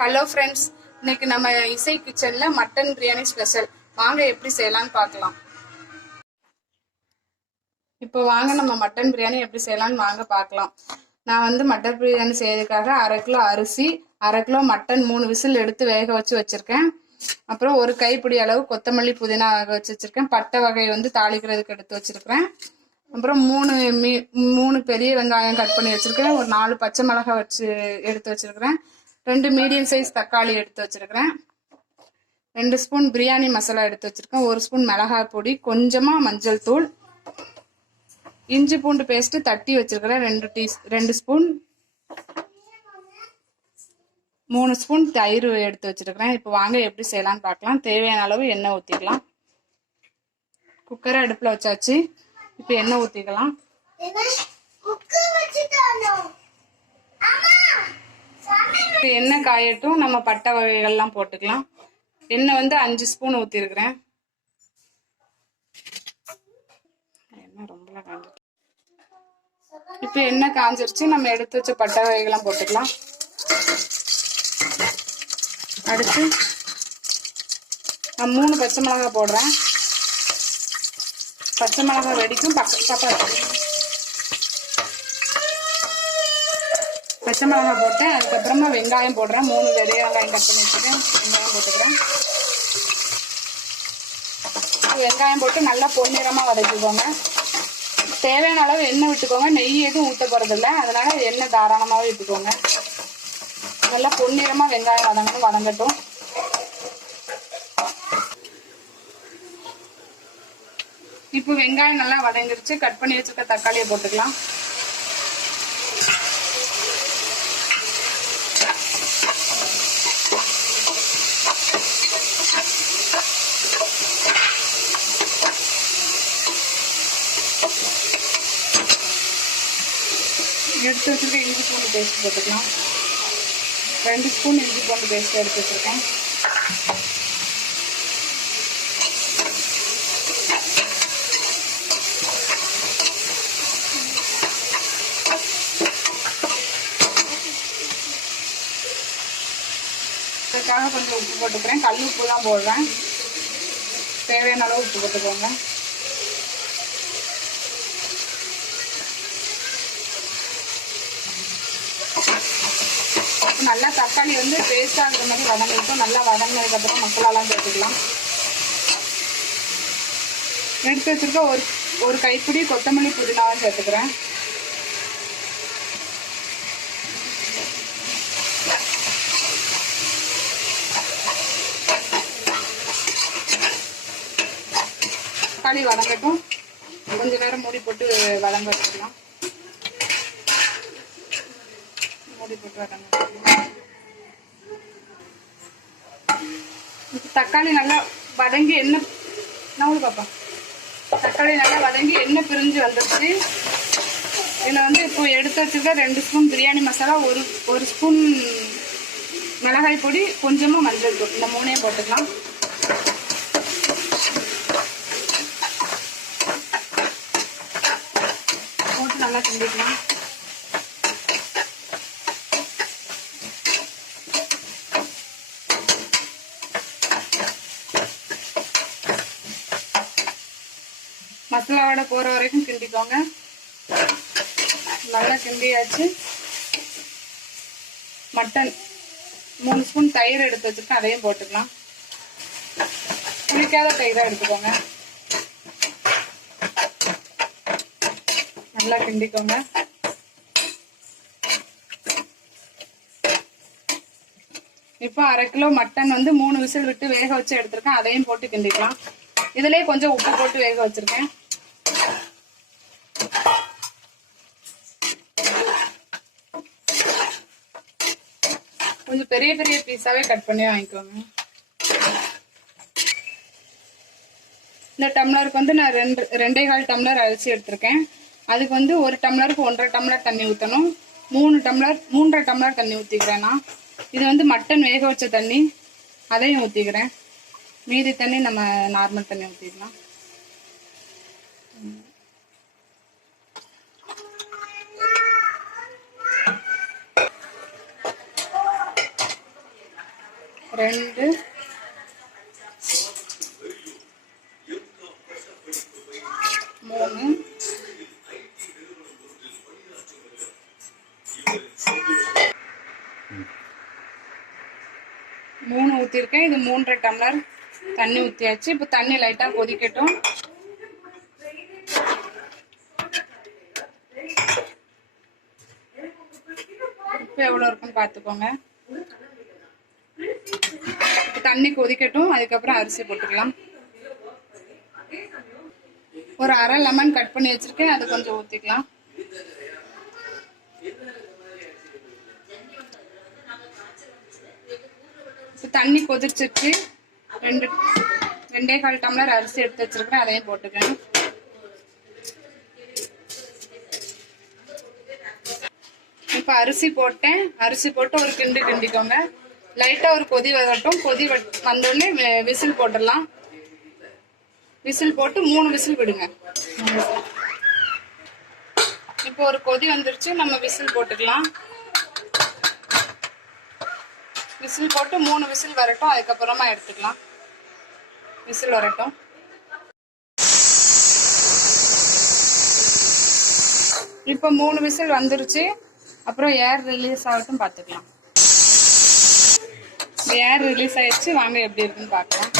Hello friends, இன்னைக்கு நம்ம இசை கிச்சனில் மட்டன் பிரியாணி ஸ்பெஷல். வாங்க எப்படி செய்யலான்னு பார்க்கலாம். இப்போ வாங்க நம்ம மட்டன் பிரியாணி எப்படி செய்யலான்னு வாங்க பார்க்கலாம். நான் வந்து மட்டன் பிரியாணி செய்யறதுக்காக 1/2 கிலோ அரிசி, 1/2 கிலோ மட்டன் 3 விசில் எடுத்து வேக வச்சு வச்சுருக்கேன். அப்புறம் ஒரு கைப்பிடி அளவு கொத்தமல்லி புதினா வேக வச்சு வச்சுருக்கேன். பட்டை வகை வந்து தாளிக்கிறதுக்கு எடுத்து வச்சுருக்கிறேன். அப்புறம் 3 பெரிய வெங்காயம் கட் பண்ணி வச்சுருக்கிறேன். ஒரு 4 பச்சை மிளகாய் வச்சு எடுத்து வச்சுருக்கிறேன். 2 மீடியம் சைஸ் தக்காளி எடுத்து வச்சுருக்கிறேன். 2 ஸ்பூன் பிரியாணி மசாலா எடுத்து வச்சுருக்கேன். 1 ஸ்பூன் மிளகாய் பொடி, கொஞ்சமாக மஞ்சள் தூள், இஞ்சி பூண்டு பேஸ்ட்டு தட்டி வச்சுருக்கிறேன் 2 ஸ்பூன், 3 ஸ்பூன் தயிர் எடுத்து வச்சுருக்கிறேன். இப்போ வாங்க எப்படி செய்யலான்னு பார்க்கலாம். தேவையான அளவு எண்ணெய் ஊற்றிக்கலாம். குக்கரை அடுப்பில் வச்சாச்சு. இப்போ எண்ணெய் ஊற்றிக்கலாம். எண்ணெய் காயட்டும். நம்ம பட்டை வகைகள்லாம் போட்டுக்கலாம். எண்ணெய் வந்து 5 ஸ்பூன் ஊற்றிருக்கிறேன். எண்ணெய் ரொம்ப காஞ்சிருச்சு. இப்போ எண்ணெய் காஞ்சிருச்சு. நம்ம எடுத்து வச்ச பட்டை வகைகள்லாம் போட்டுக்கலாம். அடுத்து நான் 3 பச்சை மிளகாய் போடுறேன். பச்சை மிளகாய் வெடிக்கும். பச்சை மிளகாய் போட்டேன். அதுக்கப்புறமா வெங்காயம் போடுறேன். 3 பெரிய வெங்காயம் கட் பண்ணி வச்சுருக்கேன். வெங்காயம் போட்டுக்கிறேன். வெங்காயம் போட்டு நல்லா பொன்னிறமாக வதக்கிக்கோங்க. தேவையான அளவு எண்ணெய் விட்டுக்கோங்க. நெய் எதுவும் ஊற்ற போகிறதில்ல, அதனால எண்ணெய் தாராளமாகவே விட்டுக்கோங்க. நல்லா பொன்னிறமாக வெங்காயம் வதங்கட்டும். இப்போ வெங்காயம் நல்லா வதங்கிருச்சு. கட் பண்ணி வச்சுருக்க தக்காளியை போட்டுக்கலாம். எடுத்து வச்சுருக்க இஞ்சி பூண்டு பேஸ்ட் போட்டுக்கலாம். 2 ஸ்பூன் இஞ்சி பூண்டு பேஸ்ட் எடுத்து வச்சுருக்கேன். அதுக்காக கொஞ்சம் உப்பு போட்டுக்கிறேன். கல் உப்பு தான் போடுறேன். தேவையான அளவு உப்பு போட்டுக்கோங்க. நல்லா தக்காளி வந்து பேஸ்ட் ஆகுற மாதிரி வதங்கிட்டோம். நல்லா வதங்கினதுக்கப்புறம் மசாலாலாம் சேர்த்துக்கலாம். எடுத்து வச்சுருக்க ஒரு கைப்பிடி கொத்தமல்லி புதினாவும் சேர்த்துக்கிறேன். தக்காளி வதங்கட்டும். கொஞ்சம் நேரம் மூடி போட்டு வதங்க வச்சுக்கலாம். தக்காளி நல்லா வதங்கி தக்காளி நல்லா வதங்கி எண்ணெய் பிரிஞ்சு வந்துருச்சு. இதில் வந்து இப்போ எடுத்து வச்சுருக்க 2 ஸ்பூன் பிரியாணி மசாலா, ஒரு ஸ்பூன் மிளகாய் பொடி, கொஞ்சமாக மஞ்சள் தூள், இந்த 3ஐயும் போட்டுக்கலாம். போட்டு நல்லா கிண்டிக்கலாம். மசாலாவோட போகிற வரைக்கும் கிண்டிக்கோங்க. நல்லா கிண்டியாச்சு. மட்டன் 3 ஸ்பூன் தயிர் எடுத்து வச்சுருக்கேன். அதையும் போட்டுக்கலாம். புளிக்காத தயிராக எடுத்துக்கோங்க. நல்லா கிண்டிக்கோங்க. இப்போ 1/2 கிலோ மட்டன் வந்து 3 விசில் விட்டு வேக வச்சு எடுத்திருக்கேன். அதையும் போட்டு கிண்டிக்கலாம். இதுலயே கொஞ்சம் உப்பு போட்டு வேக வச்சிருக்கேன். கொஞ்சம் பெரிய பெரிய பீஸாவே கட் பண்ணி வாங்கிக்கோங்க. இந்த டம்ளருக்கு வந்து நான் 2.25 டம்ளர் அரிசி எடுத்திருக்கேன். அதுக்கு வந்து 1 டம்ளருக்கு 1.5 டம்ளர் தண்ணி ஊற்றணும். 3.5 டம்ளர் தண்ணி ஊற்றிக்கிறேன். நான் இது வந்து மட்டன் வேக வச்ச தண்ணி, அதையும் ஊற்றிக்கிறேன். மீதி தண்ணி நம்ம நார்மல் தண்ணி ஊற்றிக்கலாம். 2 3 3 ஊற்றிருக்கேன். இது 3.5 டம்ளர் தண்ணி ஊற்றியாச்சு. இப்போ தண்ணி லைட்டாக கொதிக்கட்டும். உப்பு எவ்வளோ இருக்குன்னு பார்த்துக்கோங்க. இப்போ தண்ணி கொதிக்கட்டும். அதுக்கப்புறம் அரிசி போட்டுக்கலாம். ஒரு அரை லெமன் கட் பண்ணி வச்சிருக்கேன், அது கொஞ்சம் ஊற்றிக்கலாம். இப்போ தண்ணி கொதிச்சிச்சு. 2.25 டம்ளர் அரிசி எடுத்து வச்சிருக்கேன், அதையும் போட்டுக்கேன். இப்போ அரிசி போட்டேன். அரிசி போட்டு ஒரு கிண்டிக்கோங்க. லைட்டாக ஒரு கொதி வரட்டும். கொதி வந்தோடனே விசில் போட்டுடலாம். விசில் போட்டு 3 விசில் விடுங்க. இப்போ ஒரு கொதி வந்துருச்சு, நம்ம விசில் போட்டுக்கலாம். விசில் போட்டு 3 விசில் வரட்டும், அதுக்கப்புறமா எடுத்துக்கலாம். விசில் வரட்டும். இப்போ 3 விசில் வந்துருச்சு. அப்புறம் ஏர் ரிலீஸ் ஆகட்டும், பார்த்துக்கலாம். ஏர் ரிலீஸ் ஆயிடுச்சு. வாங்க எப்படி இருக்குன்னு பார்க்கலாம்.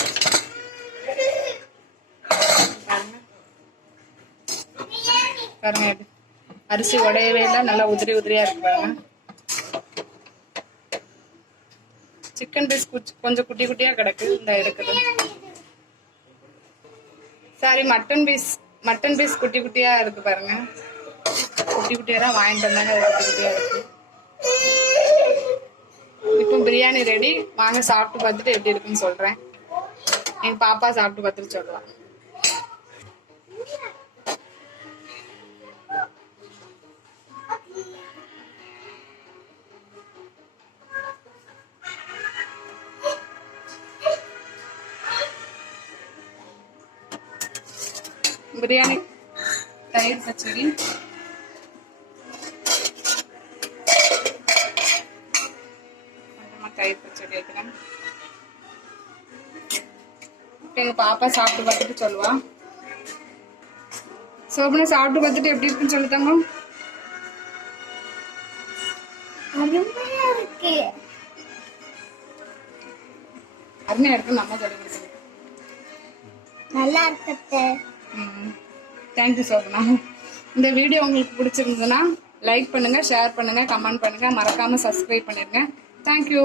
பாருங்க, அரிசி உடையவே இல்லை, நல்லா உதிரியா இருக்கு பாருங்க. சிக்கன் பீஸ் கொஞ்சம் குட்டி குட்டியா கிடக்கு, இந்த இருக்குது. சாரி, மட்டன் பீஸ் குட்டி குட்டியா இருக்கு பாருங்க. குட்டி குட்டியா தான் வாங்கிட்டு வந்தாங்க, குட்டி குட்டியா இருக்கு. இப்போ பிரியாணி ரெடி. வாங்க சாப்பிட்டு பார்த்துட்டு எப்படி இருக்குன்னு சொல்றேன். எங்க பாப்பா சாப்பிட்டு பார்த்துட்டு சொல்லலாம். பிரியாணி தயிர் பச்சடி, தயிர் பச்சடி வைக்கிறேன். எங்க பாப்பா சாப்பிட்டு பார்த்துட்டு சொல்லுவா. சோபனா சாப்பிட்டு பார்த்துட்டு எப்படி இருக்குன்னு சொல்லுதாங்க. அருமையா இருக்கு. நம்ம சொல்லி கொடுக்குறது நல்லா இருக்கு. தேங்க்யூ சோபனா. இந்த வீடியோ உங்களுக்கு பிடிச்சிருந்ததுன்னா லைக் பண்ணுங்க, ஷேர் பண்ணுங்க, கமெண்ட் பண்ணுங்க, மறக்காம சப்ஸ்கிரைப் பண்ணிருங்க. தேங்க்யூ.